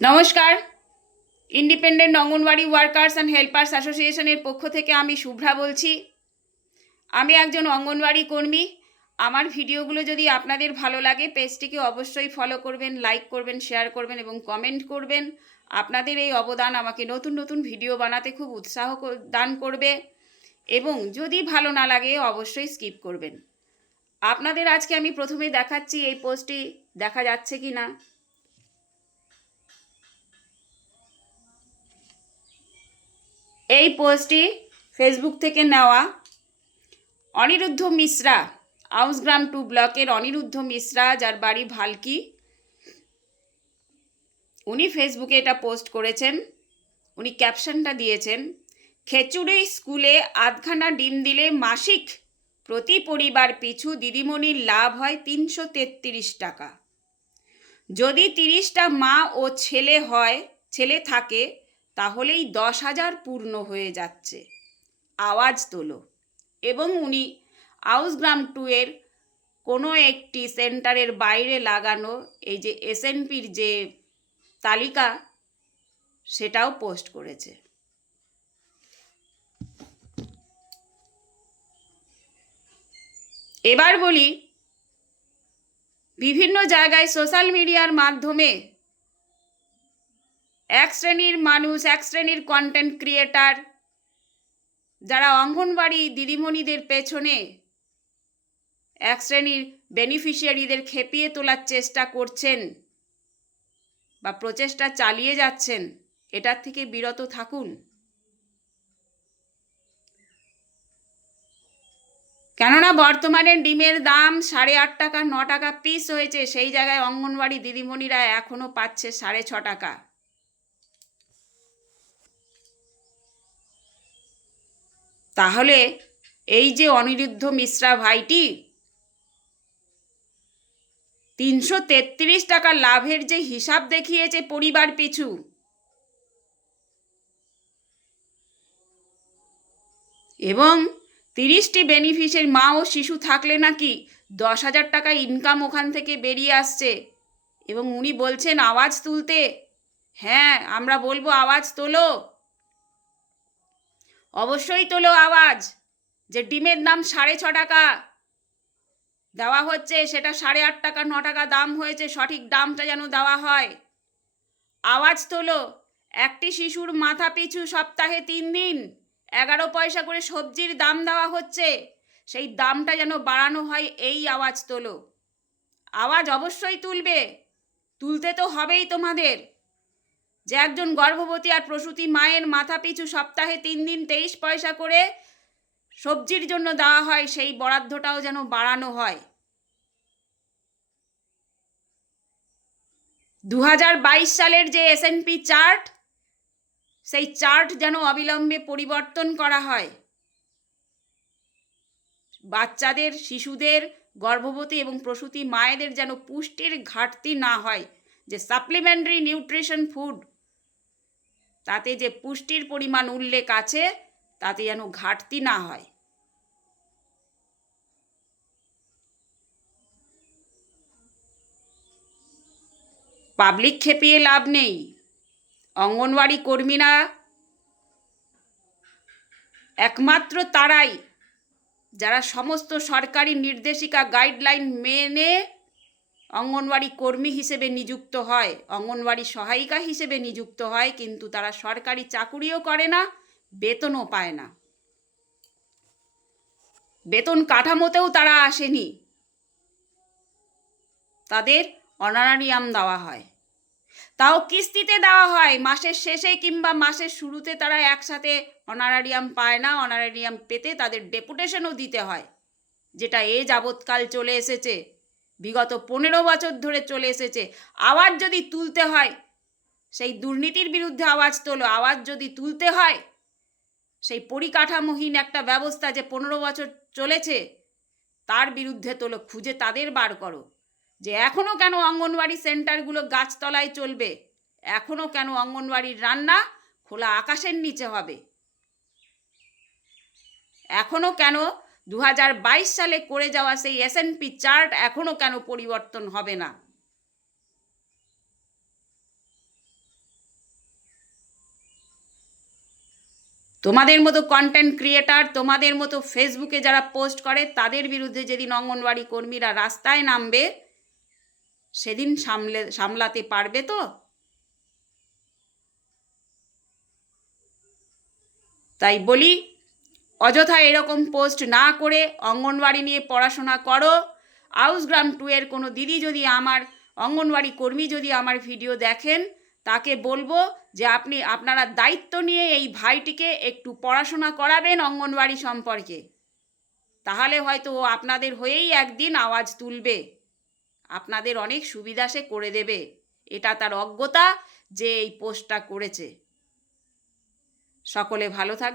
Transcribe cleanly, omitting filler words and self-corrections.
নমস্কার। Independent anganwadi workers and helpers অ্যাসোসিয়েশনের পক্ষ থেকে আমি শুভ্রা বলছি। আমি একজন অঙ্গনওয়াড়ি কর্মী। আমার ভিডিওগুলো যদি আপনাদের ভালো লাগে পেজটিকে অবশ্যই ফলো করবেন, লাইক করবেন, শেয়ার করবেন এবং কমেন্ট করবেন। আপনাদের এই অবদান আমাকে নতুন নতুন ভিডিও বানাতে খুব উৎসাহ দান করবে এবং যদি ভালো না লাগে অবশ্যই স্কিপ করবেন। আপনাদের আজকে আমি প্রথমেই দেখাচ্ছি এই পোস্টটি দেখা যাচ্ছে কি না। এই পোস্টটি ফেসবুক থেকে নেওয়া। অনিরুদ্ধ মিশ্রা, আউসগ্রাম 2 ব্লকের অনিরুদ্ধ মিশ্রা, যার বাড়ি ভালকি, উনি ফেসবুকে এটা পোস্ট করেছেন। উনি ক্যাপশনটা দিয়েছেন, খেচুড়ি স্কুলে আধখানা ডিম দিলে মাসিক প্রতি পরিবার পিছু দিদিমণির লাভ হয় 333 টাকা। যদি 30টা মা ও ছেলে থাকে তাহলেই 10,000 পূর্ণ হয়ে যাচ্ছে। আওয়াজ তোলো। এবং উনি আউসগ্রাম 2 এর কোনো একটি সেন্টারের বাইরে লাগানো এই যে এসএনপির যে তালিকা সেটাও পোস্ট করেছে। এবার বলি, বিভিন্ন জায়গায় সোশ্যাল মিডিয়ার মাধ্যমে এক শ্রেণীর মানুষ, এক শ্রেণীর কন্টেন্ট ক্রিয়েটার, যারা অঙ্গনওয়াড়ি দিদিমণিদের পেছনে এক শ্রেণীর বেনিফিশিয়ারিদের খেপিয়ে তোলার চেষ্টা করছেন বা প্রচেষ্টা চালিয়ে যাচ্ছেন, এটার থেকে বিরত থাকুন। কেননা বর্তমানে ডিমের দাম 8.5 টাকা, 9 টাকা পিস হয়েছে। সেই জায়গায় অঙ্গনওয়াড়ি দিদিমণিরা এখনো পাচ্ছে 6.5 টাকা। তাহলে এই যে অনিরুদ্ধ মিশ্রা ভাইটি 333 টাকা লাভের যে হিসাব দেখিয়েছে পরিবার পিছু, এবং 30টি বেনিফিশিয়ারি মা ও শিশু থাকলে নাকি 10,000 টাকা ইনকাম ওখান থেকে বেরিয়ে আসছে। এবং উনি বলছেন আওয়াজ তুলতে। হ্যাঁ, আমরা বলবো আওয়াজ তোলো, অবশ্যই তোলো আওয়াজ। যে ডিমের দাম 6.5 টাকা দেওয়া হচ্ছে, সেটা 8.5 টাকা, 9 টাকা দাম হয়েছে, সঠিক দামটা যেন দেওয়া হয়। আওয়াজ তোলো। একটি শিশুর মাথা পিছু সপ্তাহে 3 দিন 11 পয়সা করে সবজির দাম দেওয়া হচ্ছে, সেই দামটা যেন বাড়ানো হয়, এই আওয়াজ তোলো। আওয়াজ অবশ্যই তুলবে, তুলতে তো হবেই তোমাদের। যে একজন গর্ভবতী আর প্রসূতি মায়ের মাথা পিছু সপ্তাহে 3 দিন 23 পয়সা করে সবজির জন্য দেওয়া হয়, সেই বরাদ্দটাও যেন বাড়ানো হয়। 2022 সালের যে এসএনপি চার্ট, সেই চার্ট যেন অবিলম্বে পরিবর্তন করা হয়। বাচ্চাদের, শিশুদের, গর্ভবতী এবং প্রসূতি মায়েদের যেন পুষ্টির ঘাটতি না হয়। যে সাপ্লিমেন্টারি নিউট্রিশন ফুড, তাতে যে পুষ্টির পরিমাণ উল্লেখ আছে, তাতে যেন ঘাটতি না হয়। পাবলিক খেপিয়ে লাভ নেই। অঙ্গনওয়াড়ি কর্মীরা একমাত্র তারাই যারা সমস্ত সরকারি নির্দেশিকা, গাইডলাইন মেনে অঙ্গনওয়াড়ি কর্মী হিসেবে নিযুক্ত হয়, অঙ্গনওয়াড়ি সহায়িকা হিসেবে নিযুক্ত হয়, কিন্তু তারা সরকারি চাকুরিও করে না, বেতনও পায় না। বেতন কাঠামোতেও তারা আসেনি, তাদের অনারারিয়াম দেওয়া হয়, তাও কিস্তিতে দেওয়া হয়। মাসের শেষে কিংবা মাসের শুরুতে তারা একসাথে অনারারিয়াম পায় না। অনারারিয়াম পেতে তাদের ডেপুটেশনও দিতে হয়, যেটা যাবৎকাল চলে এসেছে, বিগত 15 বছর ধরে চলে এসেছে। আওয়াজ যদি তুলতে হয়, সেই দুর্নীতির বিরুদ্ধে আওয়াজ তোলো। আওয়াজ যদি তুলতে হয়, সেই পরিকাঠামোহীন একটা ব্যবস্থা যে 15 বছর চলেছে, তার বিরুদ্ধে তোলো। খুঁজে তাদের বার করো যে এখনও কেন অঙ্গনওয়াড়ি সেন্টারগুলো গাছতলায় চলবে, এখনও কেন অঙ্গনওয়াড়ির রান্না খোলা আকাশের নিচে হবে, এখনও কেন 2022 সালে করে যাওয়া সেই এসএনপি চার্ট এখনও কেন পরিবর্তন হবে না। তোমাদের মতো কন্টেন্ট ক্রিয়েটার, তোমাদের মতো ফেসবুকে যারা পোস্ট করে, তাদের বিরুদ্ধে যেদিন অঙ্গনওয়াড়ি কর্মীরা রাস্তায় নামবে সেদিন সামলাতে পারবে তো? তাই বলি, অযথা এরকম পোস্ট না করে অঙ্গনওয়াড়ি নিয়ে পড়াশোনা করো। আউসগ্রাম 2 এর কোনো দিদি যদি আমার অঙ্গনওয়াড়ি কর্মী যদি আমার ভিডিও দেখেন, তাকে বলবো যে আপনারা দায়িত্ব নিয়ে এই ভাইটিকে একটু পড়াশোনা করাবেন অঙ্গনওয়াড়ি সম্পর্কে। তাহলে হয়তো ও আপনাদের হয়েই একদিন আওয়াজ তুলবে, আপনাদের অনেক সুবিধা সে করে দেবে। এটা তার অজ্ঞতা যে এই পোস্টটা করেছে। সকলে ভালো থাকবে।